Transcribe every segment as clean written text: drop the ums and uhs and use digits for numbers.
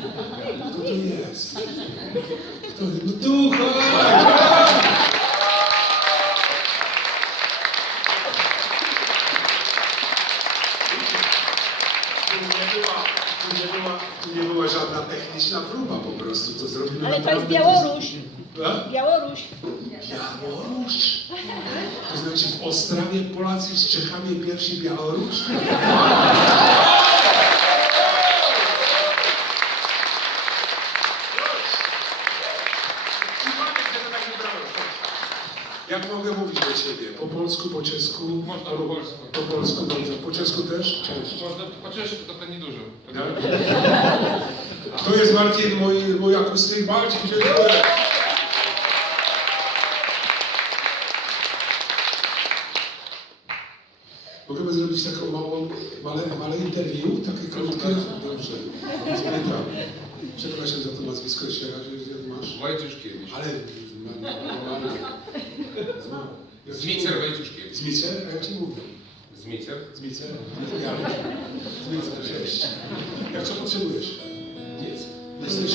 Kto to jest? Kto? No tu, chodź! Tu nie była żadna techniczna próba po prostu, to zrobimy. Ale to jest naprawdę Białoruś. A? Białoruś. Białoruś? To znaczy w Ostrawie Polacy z Czechami pierwsi Białoruś? Jak mogę mówić do ciebie? Po polsku, po czesku? Można po polsku. Po polsku, dobrze. Po czesku też? Cześć. Można po czesku, to niedużo. To jest Marcin, mój akustyk. Marcin, dziękuję. Możemy zrobić taką małe interview, takie krótkie? Dobrze. Spytam. Przepraszam za to nazwisko jeszcze raz, jak masz? Wojciuszkiewicz. Ale... Zmicer Wojciuszkiewicz. Zmicer? A jak ci mówię? Zmicer? Zmicer? Ja. Zmicer, cześć. Jak co potrzebujesz? Nic. Jesteś...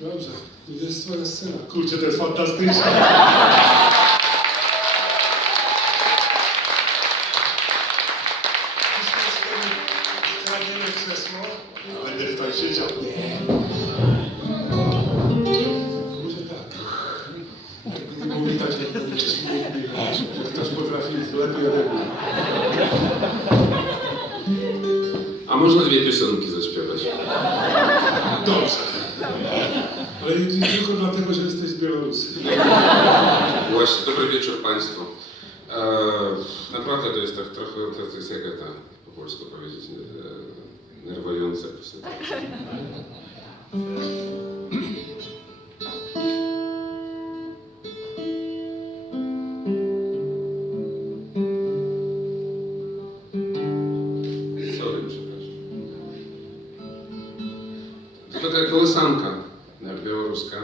Dobrze. To jest twoja scena. Kurczę, to jest fantastyczne. Krzesło. Będę tutaj siedział. Nie. Może tak. Jakby nie było widać, jak to jest smutny. Ktoś potrafi lepiej ode mnie. A można dwie piosenki zaśpiewać? Dobrze. Ale nie tylko dlatego, że jesteś z Białorusi. Właśnie, dobry wieczór Państwu. Naprawdę to jest tak trochę, to jest jaka ta, po polsku powiedzieć, nerwująca piosenka. Sorry, przepraszam. To taka kołysanka białoruska.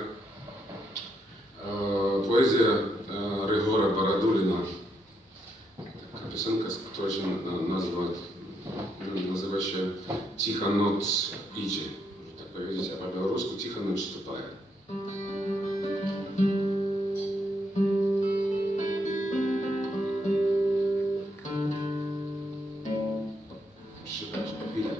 Poezja Rygora Baradulina. Taka piosenka, która się nazywa się Cicha noc idzie. Można tak powiedzieć, a po białorusku Cicha noc wstępuje. Przydać chwilę.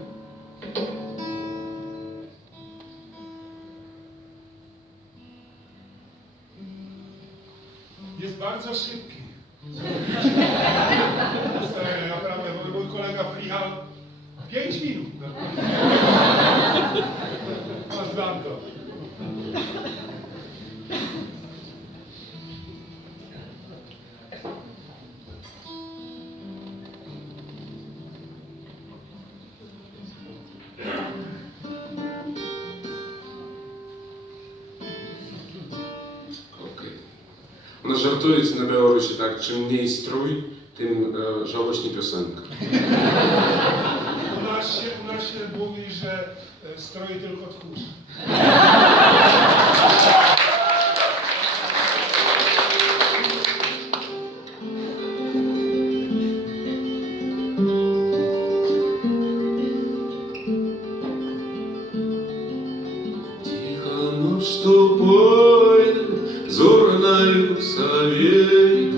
Jest bardzo szybki. Stary, naprawdę, bo mój kolega przyjechał 5 minut. Masz znam to. U nas żartując na Białorusi tak, czym mniej strój, tym żałośnie piosenka. U nas się mówi, że stroje tylko tchórz. Тихо ночь ступает, зорною совейкой,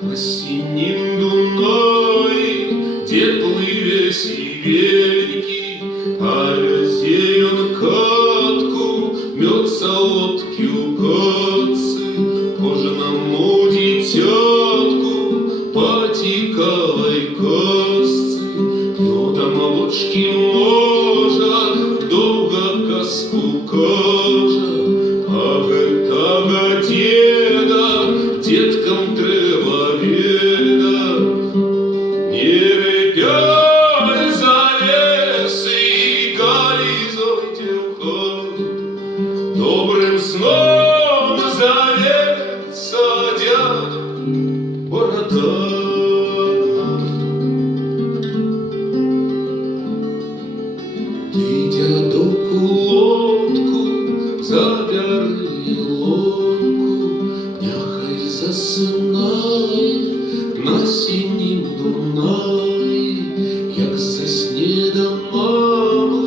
по синим Дуной, теплый весельки, а людей он катку, мед солодкий укоцы, кожаному дитятку, потиковой косцы, медом молочки можа, долго коску кожа, а гэтага деда деткам трэба ведаць. Не рыбяй за лес и галі зойдзе ў хату, добрым сном завецца дзядок бородатый. Ты, дядок, у лодку забяры лодку, няхай засынай на синім Дунаї, як засне да мамы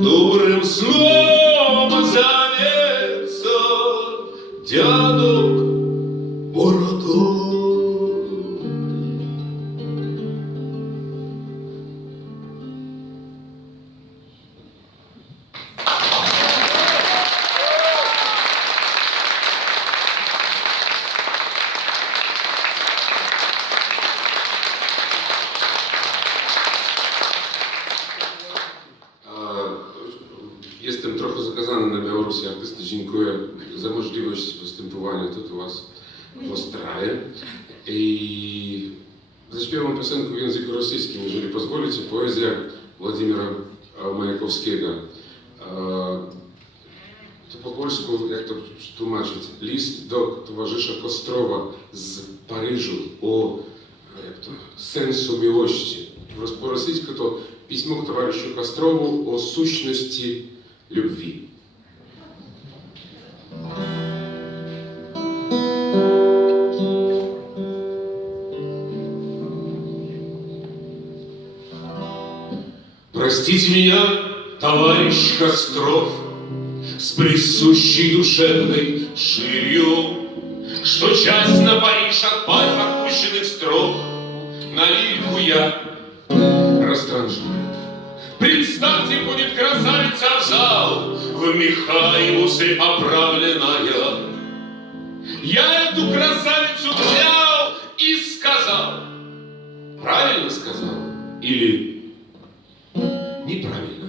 добрым сном зовется дядок Бородок. Jestem trochę zakazany na Białorusi. Artysty, dziękuję za możliwość występowania tu u Was w Ostrawie. I zaśpiewam piosenkę w języku rosyjskim, jeżeli pozwolicie. Poezja Władimira Majakowskiego. To po polsku, jak to tłumaczyć? List do towarzysza Kostrowa z Paryżu o sensu miłości. Po rosyjsku to pismo k towarzyszu Kostrowu o сущности любви. Простите меня, товарищ Костров, с присущей душевной ширью, что часть на Париж отпущенных строк на лирику я растранжирую. Представьте, будет красавица в зал, в меха и усы оправленная. Я эту красавицу взял и сказал. Правильно сказал или неправильно?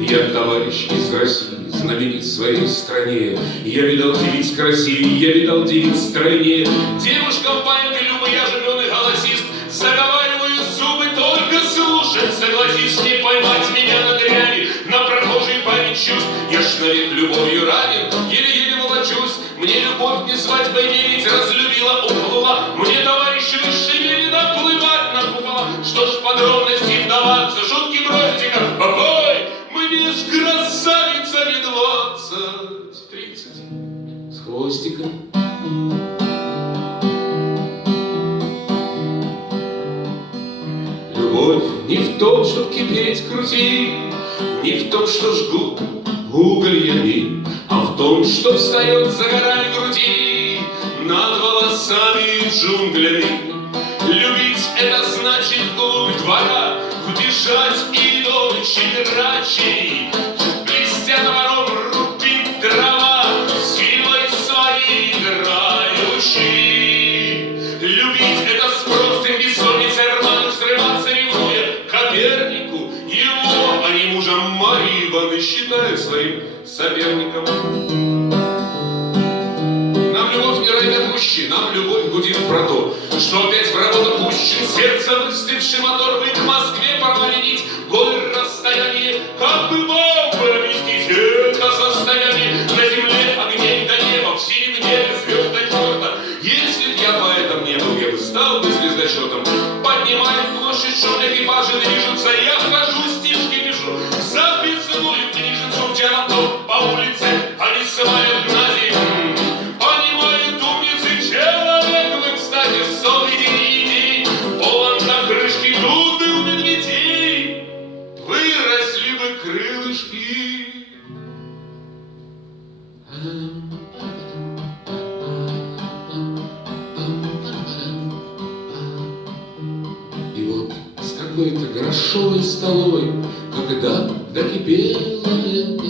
Я товарищ из России, знаменит в своей стране. Я видал девиц красивее, я видал девиц стройнее. Девушкам поэт и любый оживленный голосист, заговариваю зубы, только слушать. Согласись не поймать меня на дряни, на прохожей память чувств. Я ж навек любовью ранен, еле-еле волочусь. Мне любовь не свадьбой верить, разлюбила, уплыла. Мне, товарищ, высшей мере наплывать на купола. Что ж в подробности вдаваться, шутки бросика, обой, мне ж красавица не 20-30 с хвостиком. Любовь не в том, чтоб кипеть, крутить, не в том, что жгут угольями, а в том, что встает за горами груди над волосами и джунглями. Любить — это значит вглубь двора вбежать и до ночи драчей, блестя товаром рубит дрова, силой своей играющей. Любить — это спрос и бессонница рваных срываться ревнуя Копернику его, а не мужа Марии Ивановны считают своим соперником. Нам любовь не райдет мужчин, нам любовь гудит про то, что опять в работу пущен сердце выставивший мотор. Вы к Москве порвали нить, годы расстояние, как бы мог бы объяснить это состояние? На земле огней до неба, в синем небе звезд до черта. Если б я поэтом не был, я бы стал бы звездочетом. Поднимает площадь, шум экипажи движутся, я вхожу, стишки пишу, записную книжицу, где на том по улице они ссылают на землю. Понимают умницы, человек вы, кстати, сон единый, полон на крышке дуды у медведей, выросли бы крылышки. И вот с какой-то грошовой столовой, когда докипело это,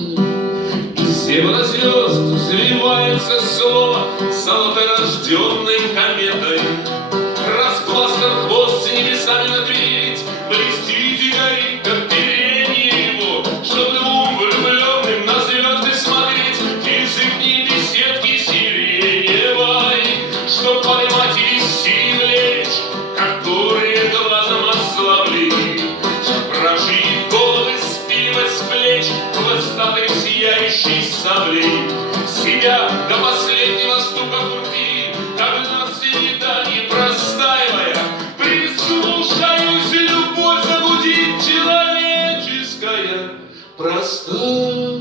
Из неба звезд взливается слово золоторожденной кометой. Распластан хвост небесами на треть, блестит и горит, как переднее его, чтоб двум влюбленным на звезды смотреть. Язык не беседки сиреневой, чтоб поймать и вести и влечь, которые глазом ослабли, чтоб вражьи головы спиливать с плеч хвостатой сияющей саблей. Себя до последнего стука груди, когда в свидании простаивая, прислушаюсь, любовь загудит человеческая, простая.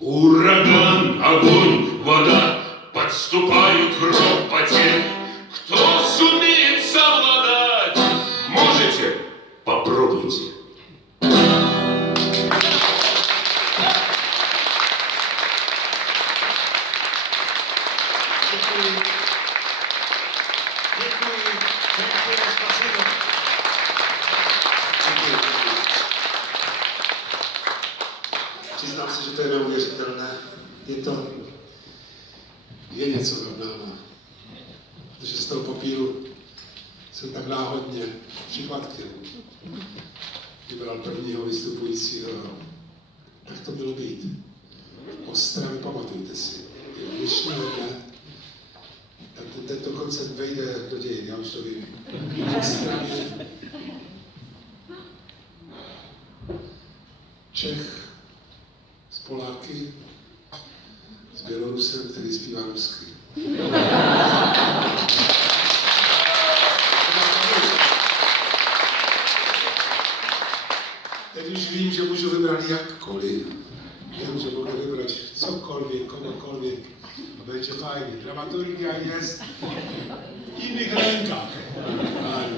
Ураган, огонь, вода, подступай Dziękuję, spasibo. Přiznám se, že to je neuvěřitelné. Je něco rovnáno. Protože z toho papíru jsem tak náhodně připlatkem vybral prvního vystupujícího. Tak to mělo být. Ostravy, pamatujte si. Dnešního dne tento koncept vejde do dějin, já už to vím. Ostravě Čech s Poláky, s Bělorusem, který zpívá rusky. Teď už vím, že můžu vybrat jakkoliv. Vím, že mohu vybrat cokoliv, komukoliv. A będzie fajnie. Dramaturgia jest w innych rękach.